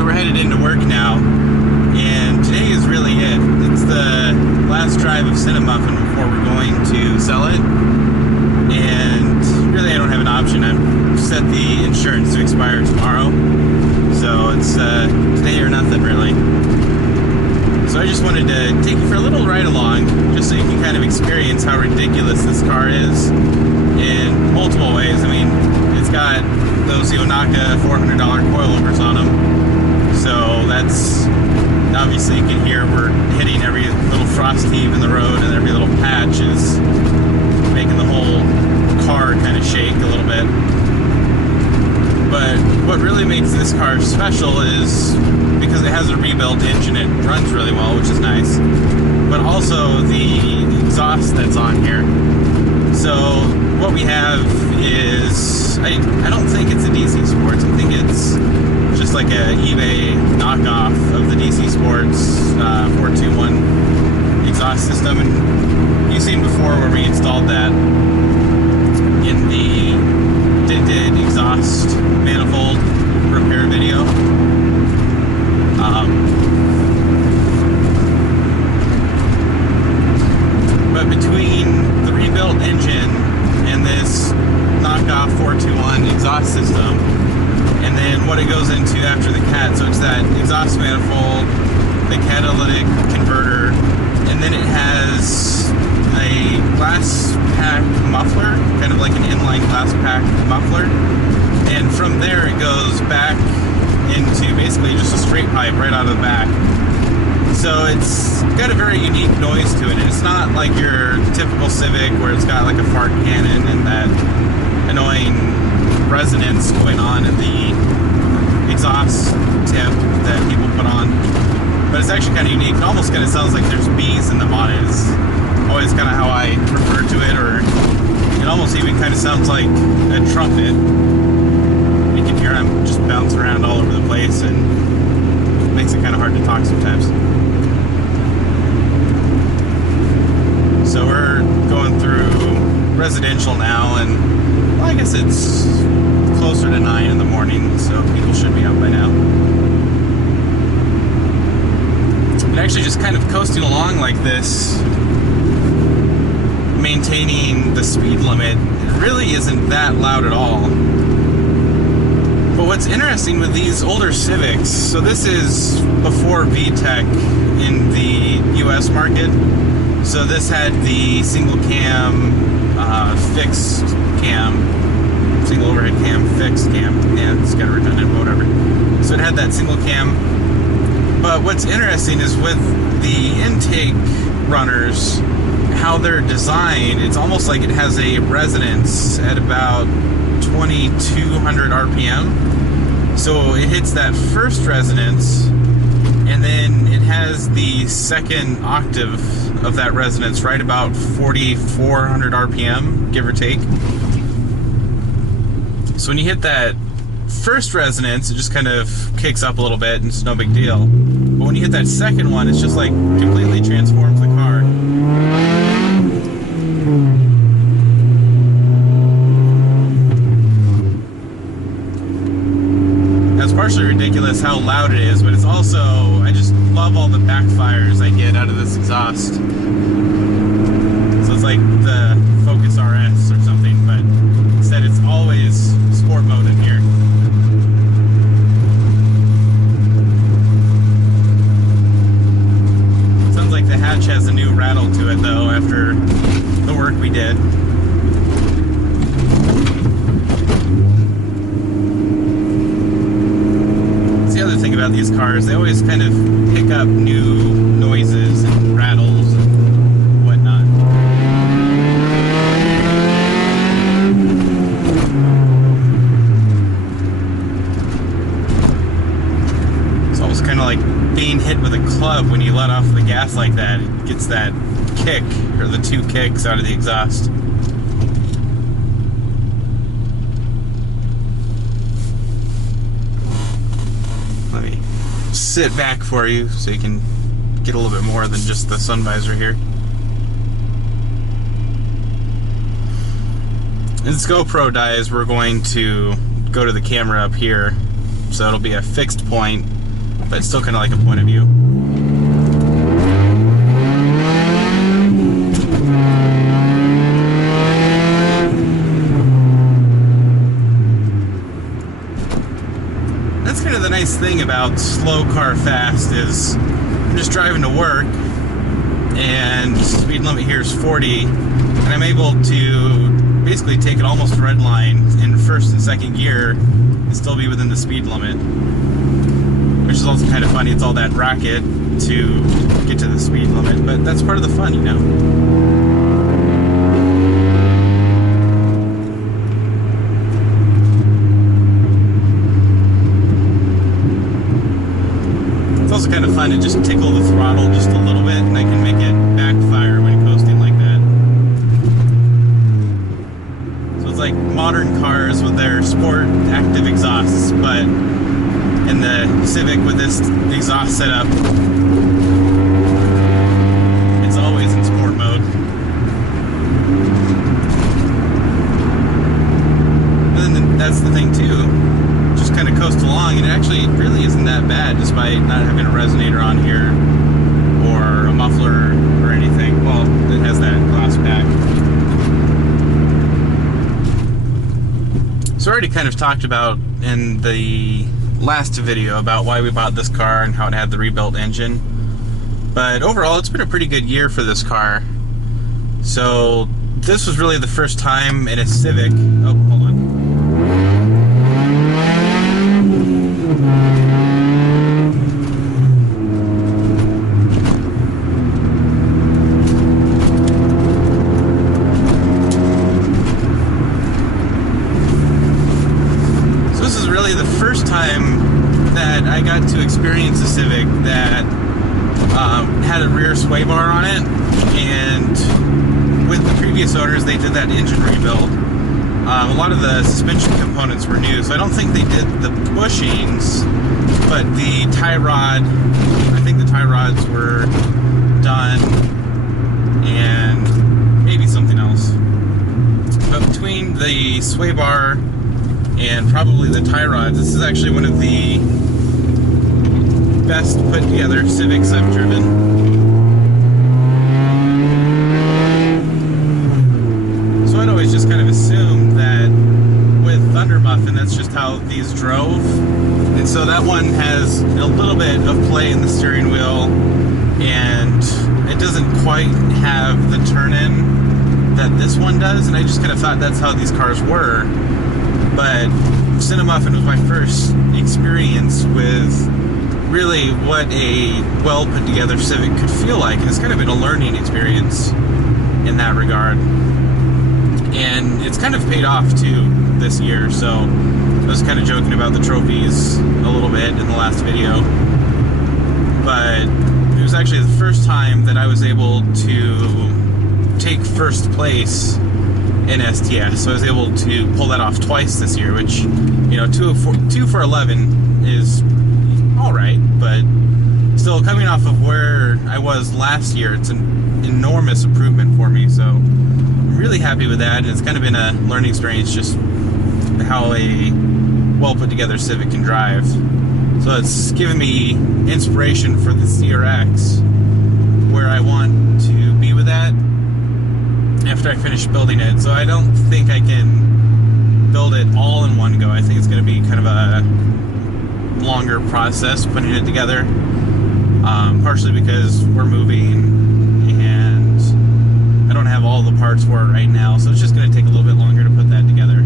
So we're headed into work now, and today is really it. It's the last drive of Cinnamuffin before we're going to sell it, and really I don't have an option. I've set the insurance to expire tomorrow, so it's today or nothing really. So I just wanted to take you for a little ride along, just so you can kind of experience how ridiculous this car is in multiple ways. I mean, it's got those Yonaka $400 coilovers on them. So that's, obviously you can hear we're hitting every little frost heave in the road, and every little patch is making the whole car kind of shake a little bit. But what really makes this car special is because it has a rebuilt engine, it runs really well, which is nice, but also the exhaust that's on here. So what we have is, I don't think it's a DC Sports, I think it's just like a eBay knockoff of the DC Sports 421 exhaust system. And you've seen before where we installed that in the dented exhaust manifold repair video. But between the rebuilt engine and this knockoff 421 exhaust system, and then what it goes into after the cat, so it's that exhaust manifold, the catalytic converter, and then it has a glass pack muffler, kind of like an inline glass pack muffler, and from there it goes back into basically just a straight pipe right out of the back. So it's got a very unique noise to it. It's not like your typical Civic where it's got like a fart cannon and that annoying resonance going on in the exhaust tip that people put on. But it's actually kind of unique. It almost kind of sounds like there's bees in the bonnet. It's always kind of how I refer to it, or it almost even kind of sounds like a trumpet. You can hear I'm just bouncing around all over the place, and it makes it kind of hard to talk sometimes. So we're going through residential now, and well, I guess it's closer to 9 in the morning, so people should be up by now. And actually just kind of coasting along like this, maintaining the speed limit, it really isn't that loud at all. But what's interesting with these older Civics, so this is before VTEC in the US market. So this had the single cam, fixed cam, single overhead cam, fixed cam. Yeah, it's kind of redundant, but whatever. So it had that single cam. But what's interesting is with the intake runners, how they're designed, it's almost like it has a resonance at about 2200 RPM. So it hits that first resonance, and then it has the second octave of that resonance right about 4400 RPM, give or take. So when you hit that first resonance, it just kind of kicks up a little bit and it's no big deal. But when you hit that second one, it's just like completely transforms the car. That's partially ridiculous how loud it is, but it's also, I just love all the backfires I get out of this exhaust. So it's like the Focus RS or something, but instead it's always sport mode in here. Sounds like the hatch has a new rattle to it though after the work we did. That's the other thing about these cars, they always kind of pick up new noises and rattles and whatnot. It's almost kind of like being hit with a club when you let off the gas like that. It gets that kick, or the two kicks out of the exhaust. Let me sit back for you so you can get a little bit more than just the sun visor here. In this GoPro dies, we're going to go to the camera up here, so it'll be a fixed point but it's still kind of like a point of view. That's kind of the nice thing about slow car fast is I'm just driving to work and speed limit here is 40 and I'm able to basically take it almost red line in first and second gear and still be within the speed limit, which is also kind of funny. It's all that racket to get to the speed limit, but that's part of the fun, you know. It's also kind of fun to just tickle the throttle just a little bit and I can make it backfire when coasting like that. So it's like modern cars with their sport active exhausts, but in the Civic with this exhaust setup, it's always in sport mode. And then that's the thing too. Just kind of coast along, and it actually really isn't that bad despite not having a resonator on here or a muffler or anything. Well, it has that glass pack. So I already kind of talked about in the last video about why we bought this car and how it had the rebuilt engine. But overall, it's been a pretty good year for this car. So this was really the first time in a Civic. Oh, hold on. The first time that I got to experience a Civic that had a rear sway bar on it, and with the previous owners they did that engine rebuild. A lot of the suspension components were new, so I don't think they did the bushings, but the tie rod, I think the tie rods were done, and maybe something else. But between the sway bar and probably the tie rods, this is actually one of the best put together Civics I've driven. So I'd always just kind of assumed that with Cinnamuffin that's just how these drove, and so that one has a little bit of play in the steering wheel and it doesn't quite have the turn-in that this one does, and I just kind of thought that's how these cars were. But Cinnamuffin was my first experience with really what a well put together Civic could feel like, and it's kind of been a learning experience in that regard. And it's kind of paid off too this year, so I was kind of joking about the trophies a little bit in the last video. But it was actually the first time that I was able to take first place in STS, so I was able to pull that off twice this year, which, you know, 2 for 11 is alright, but still, coming off of where I was last year, it's an enormous improvement for me, so I'm really happy with that. It's kind of been a learning experience just how a well put together Civic can drive. So it's given me inspiration for the CRX, where I want to be with that after I finish building it. So I don't think I can build it all in one go. I think it's going to be kind of a longer process putting it together, partially because we're moving and I don't have all the parts for it right now, so it's just going to take a little bit longer to put that together.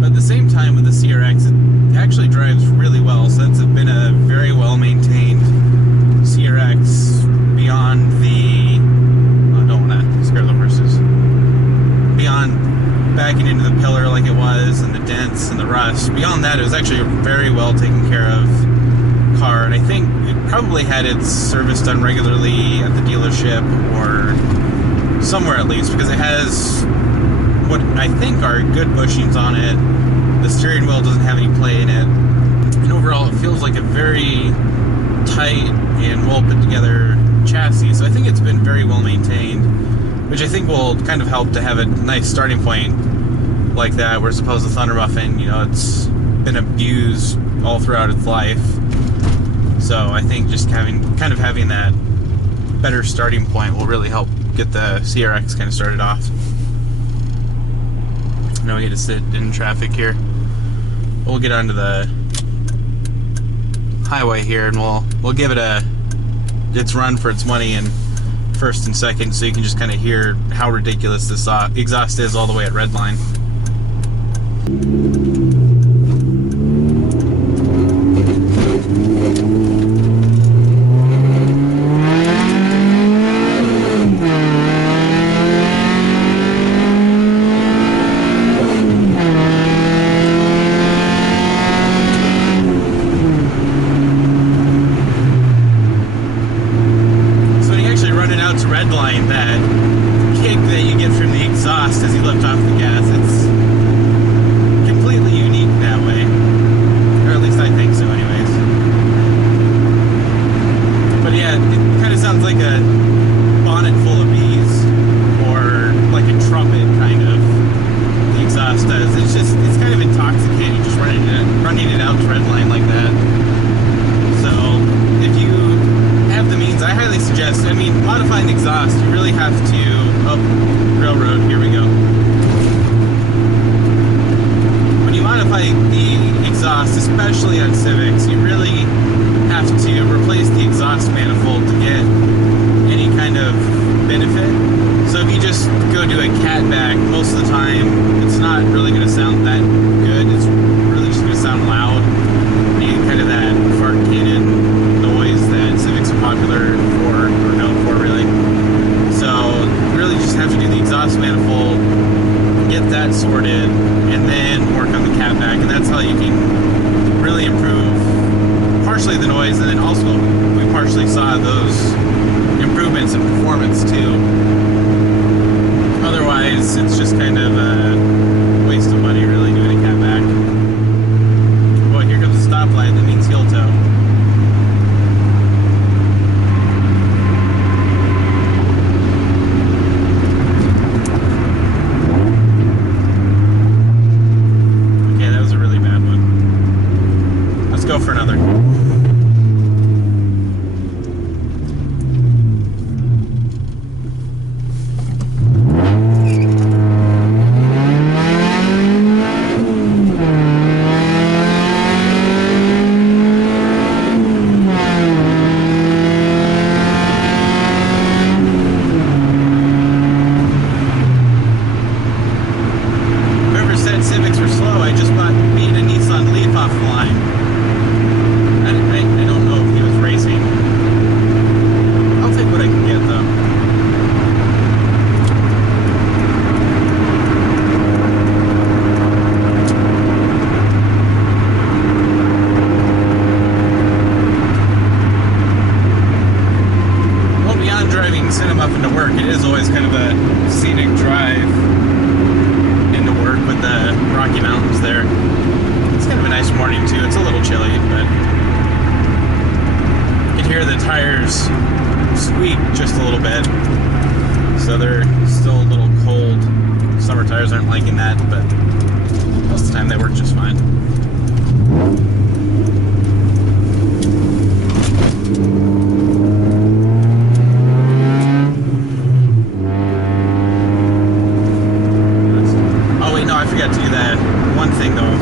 But at the same time with the CRX, it actually drives really well, so that's been a very well maintained CRX beyond the, I don't want to scare the horses, beyond backing into the pillar like it was and the dents and the rust. Beyond that, it was actually a very well taken care of car, and I think it probably had its service done regularly at the dealership or somewhere at least, because it has what I think are good bushings on it. The steering wheel doesn't have any play in it, and overall it feels like a very tight and well put together chassis. So I think it's been very well maintained, which I think will kind of help to have a nice starting point like that, where as opposed to Cinnamuffin, you know, it's been abused all throughout its life. So I think just having that better starting point will really help get the CRX kind of started off. Now we get to sit in traffic here. We'll get onto the highway here, and we'll give it its run for its money in first and second, so you can just kind of hear how ridiculous this exhaust is all the way at redline. Redline, that kick that you get from the exhaust as you lift off the gas, it's completely unique that way, or at least I think so anyways. But yeah, it kind of sounds like a bonnet full of bees, or like a trumpet kind of, the exhaust does. It's kind of intoxicating just running it out to redline like that. So if you have the means, I highly suggest, modifying the exhaust, you really have to, railroad, here we go. When you modify the exhaust, especially on Civics, you really have to replace the exhaust manifold to get any kind of benefit. So if you just go do a catback, most of the time, it's not really going to sound that good. It's really just going to sound loud. You get kind of that farcated noise that Civics are popular for, or known for, really. So you really just have to do the exhaust manifold, get that sorted, and then work on the catback, and that's how you can really improve partially the noise, and then also we partially saw those improvements in performance too. Otherwise, it's just kind of a waste of money, really, doing a catback. Boy, here comes the stoplight. That means heel toe. Go for another. Whoever said Civics were slow, I just beat a Nissan Leaf off the line. I don't know if he was racing. I'll take what I can get, though. Well, beyond driving Cinnamuffin to work, it is always kind of a scenic drive into work with the Rocky Mountains there. It's kind of a nice morning, too. It's a little chilly, but you can hear the tires squeak just a little bit, so they're still a little cold. Summer tires aren't liking that, but most of the time they work just fine. Oh wait, no, I forgot to do that one thing though.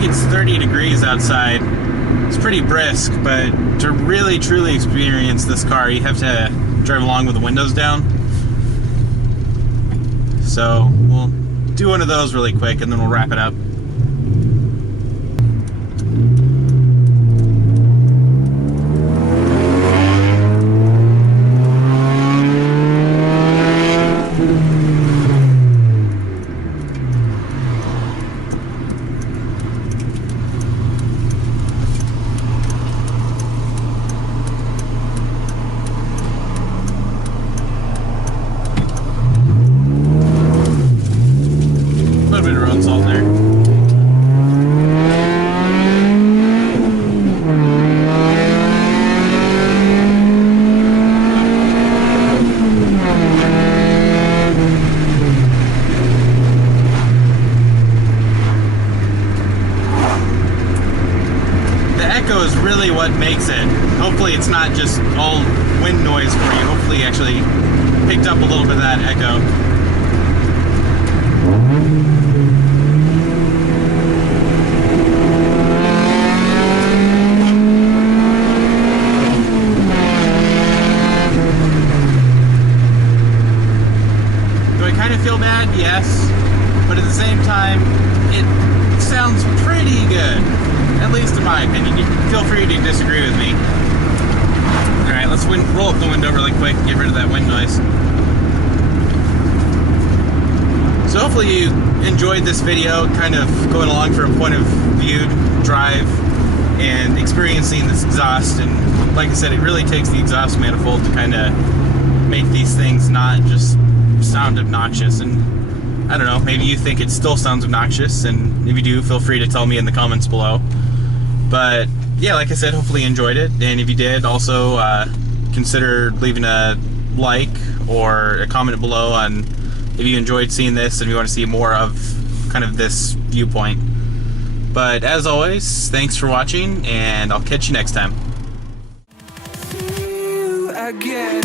It's 30 degrees outside. It's pretty brisk, but to really truly experience this car, you have to drive along with the windows down. So we'll do one of those really quick and then we'll wrap it up. A little bit of road salt there. makes it. Hopefully it's not just all wind noise for you. Hopefully you actually picked up a little bit of that echo. Do I kind of feel bad? Yes. But at the same time, it sounds pretty good. At least in my opinion. You can feel free to disagree with me. Alright, let's roll up the window really quick, get rid of that wind noise. So hopefully you enjoyed this video, kind of going along for a point of view drive and experiencing this exhaust. And like I said, it really takes the exhaust manifold to kind of make these things not just sound obnoxious. And I don't know, maybe you think it still sounds obnoxious, and if you do, feel free to tell me in the comments below. But yeah, like I said, hopefully you enjoyed it, and if you did, also consider leaving a like or a comment below on if you enjoyed seeing this and you want to see more of kind of this viewpoint. But as always, thanks for watching, and I'll catch you next time. See you again.